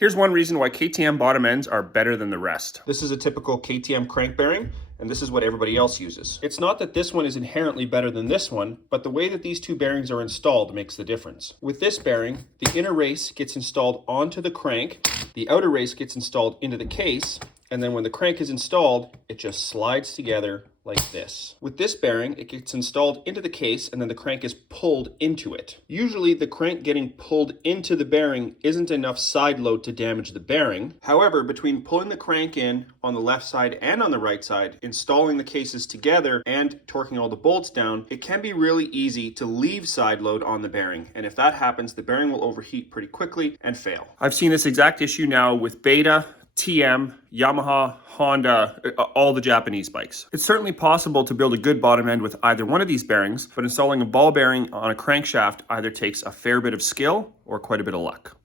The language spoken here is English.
Here's one reason why KTM bottom ends are better than the rest. This is a typical KTM crank bearing, and this is what everybody else uses. It's not that this one is inherently better than this one, but the way that these two bearings are installed makes the difference. With this bearing, the inner race gets installed onto the crank, the outer race gets installed into the case, and then when the crank is installed, it just slides together like this. With this bearing, it gets installed into the case and then the crank is pulled into it. Usually the crank getting pulled into the bearing isn't enough side load to damage the bearing. However, between pulling the crank in on the left side and on the right side, installing the cases together and torquing all the bolts down, it can be really easy to leave side load on the bearing. And if that happens, the bearing will overheat pretty quickly and fail. I've seen this exact issue now with Beta, TM, Yamaha, Honda, all the Japanese bikes. It's certainly possible to build a good bottom end with either one of these bearings, but installing a ball bearing on a crankshaft either takes a fair bit of skill or quite a bit of luck.